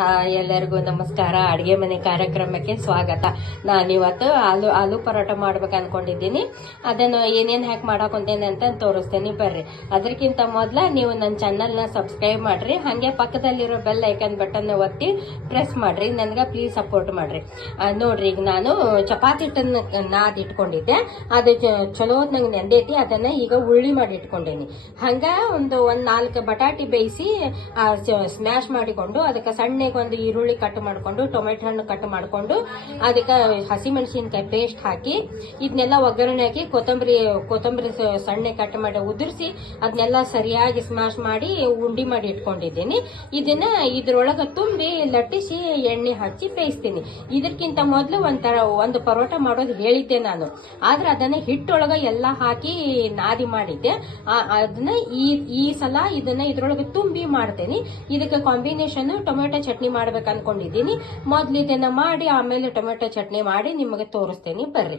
Hi ಎಲ್ಲರಿಗೂ ನಮಸ್ಕಾರ. ಅಡುಗೆ ಮನೆ ಕಾರ್ಯಕ್ರಮಕ್ಕೆ ಸ್ವಾಗತ. ನಾನಿವತ್ತು ಆಲೂ ಆಲೂ ಪರೋಟ ಮಾಡ್ಬೇಕು ಅನ್ಕೊಂಡಿದ್ದೀನಿ. ಅದನ್ನು ಏನೇನು ಹ್ಯಾಕ್ ಮಾಡಾಕೊಂತೇನೆ ಅಂತ ತೋರಿಸ್ತೇನೆ ಬರ್ರಿ. ಅದಕ್ಕಿಂತ ಮೊದಲ ನೀವು ನನ್ನ ಚಾನಲ್ನ ಸಬ್ಸ್ಕ್ರೈಬ್ ಮಾಡ್ರಿ. ಹಾಗೆ ಪಕ್ಕದಲ್ಲಿರೋ ಬೆಲ್ ಐಕನ್ ಬಟನ್ ಒತ್ತಿ ಪ್ರೆಸ್ ಮಾಡ್ರಿ. ನನಗೆ ಪ್ಲೀಸ್ ಸಪೋರ್ಟ್ ಮಾಡ್ರಿ. ನೋಡ್ರಿ, ಈಗ ನಾನು ಚಪಾತಿ ಹಿಟ್ಟನ್ನ ನಾದ್ ಇಟ್ಕೊಂಡಿದ್ದೆ. ಅದು ಚಲೋ ನಂಗೆ ನೆಂದೈತಿ. ಅದನ್ನ ಈಗ ಉಳ್ಳಿ ಮಾಡಿ ಇಟ್ಕೊಂಡೇನಿ. ಹಂಗ ಒಂದು ಒಂದು ನಾಲ್ಕು ಬಟಾಟಿ ಬೇಯಿಸಿ ಸ್ಮ್ಯಾಶ್ ಮಾಡಿಕೊಂಡು ಅದಕ್ಕೆ ಸಣ್ಣಗೆ ಒಂದು ಈರುಳ್ಳಿ ಕಟ್ ಮಾಡಿಕೊಂಡು, ಟೊಮೆಟೊ ಹಣ್ಣು ಕಟ್ ಮಾಡಿಕೊಂಡು, ಅದಕ್ಕೆ ಹಸಿಮೆಣಸಿನ್ಕಾಯಿ ಪೇಸ್ಟ್ ಹಾಕಿ ಇದನ್ನೆಲ್ಲ ಒಗ್ಗರಣೆ ಹಾಕಿ ಕೊತ್ತಂಬರಿ ಕೊತ್ತಂಬರಿ ಸಣ್ಣ ಕಟ್ ಮಾಡಿ ಉದುರಿಸಿ ಅದನ್ನೆಲ್ಲ ಸರಿಯಾಗಿ ಸ್ಮಾಶ್ ಮಾಡಿ ಉಂಡಿ ಮಾಡಿ ಇಟ್ಕೊಂಡಿದ್ದೀನಿ. ಇದನ್ನ ಇದ್ರೊಳಗೆ ತುಂಬಿ ಲಟ್ಟಿಸಿ ಎಣ್ಣೆ ಹಚ್ಚಿ ಬೇಯಿಸ್ತೀನಿ. ಇದಕ್ಕಿಂತ ಮೊದಲು ಒಂಥರ ಒಂದು ಪರೋಟ ಮಾಡೋದು ಹೇಳಿದ್ದೆ ನಾನು. ಆದ್ರೆ ಅದನ್ನ ಹಿಟ್ಟೊಳಗೆ ಎಲ್ಲ ಹಾಕಿ ನಾದಿ ಮಾಡಿದ್ದೆ. ಅದನ್ನ ಈ ಈ ಸಲ ಇದನ್ನ ಇದ್ರೊಳಗೆ ತುಂಬಿ ಮಾಡ್ತೇನೆ. ಇದಕ್ಕೆ ಕಾಂಬಿನೇಷನ್ ಟೊಮೆಟೊ ಚಟ್ನಿ ಮಾಡ್ಬೇಕು ಅನ್ಕೊಂಡಿದ್ದೀನಿ. ಮೊದ್ಲು ಮಾಡಿ ಆಮೇಲೆ ಟೊಮೆಟೊ ಚಟ್ನಿ ಮಾಡಿ ನಿಮಗೆ ತೋರಿಸ್ತೇನೆ ಬರ್ರಿ.